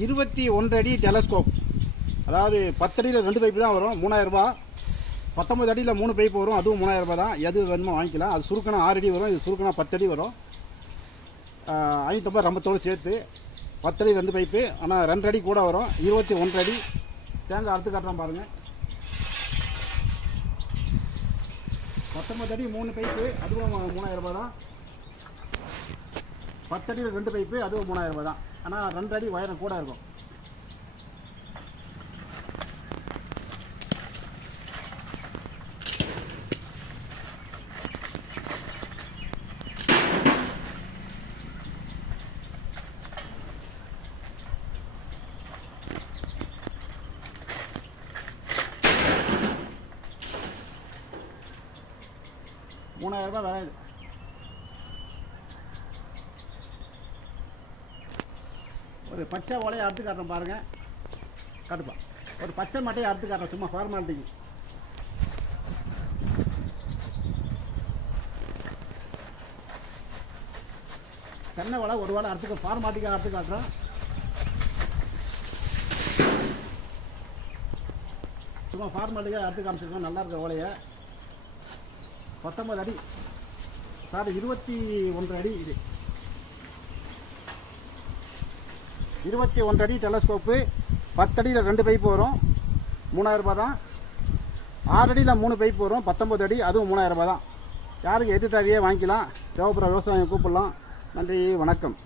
21 அடி டெலஸ்கோப். அதாவது 10 அடியில் 2 பைப்பு தான் வரும், 3000 ரூபா. 19 அடியில் 3 பைப்பு வரும், அதுவும் 3000 ரூபா தான். எது வேணுமோ வாங்கிக்கலாம். அது சுருக்கனா 6 அடி வரும், இது சுருக்கனா 10 அடி வரும். 550 ரம்பத்தோடு சேர்த்து 10 அடி 2 பைப்பு. ஆனால் 2 அடி கூட வரும். 21 அடி தேங்காய் அறுத்து காட்டுறோம் பாருங்கள். 19 அடி 3 பைப்பு, அதுவும் 3000 ரூபா தான். 10 அடியில் 2 பைப்பு, அதுவும் 3000 ரூபா தான். ஆனால் 2 அடி உயரம் கூட இருக்கும். ₹3000 விலை இது. ஒரு பச்சை ஓலையை அறுத்து காட்டுறோம் பாருங்கள். கட்டுப்பா ஒரு பச்சை மட்டையை அறுத்து காட்டுறோம் சும்மா ஃபார்மாலிட்டிக்கு. தென்னை ஓலை ஒரு ஓலை அறுத்துக்க ஃபார்மாலிட்டிக்காக அறுத்து காட்டுறோம். சும்மா ஃபார்மாலிட்டிக்காக அறுத்து காமிச்சிருக்கோம். நல்லா இருக்க ஓலையை. 19 அடி சாரி 21 அடி. இது 21 அடி டெலஸ்கோப்பு. 10 அடியில் 2 பைப்பு வரும், 3000 ரூபா தான். 6 அடியில் 3 பைப்பு வரும், 19 அடி, அதுவும் 3000 ரூபா தான். யாருக்கு எது தேவையே வாங்கிக்கலாம். தேவைப்படுற விவசாயம் கூப்பிடலாம். நன்றி, வணக்கம்.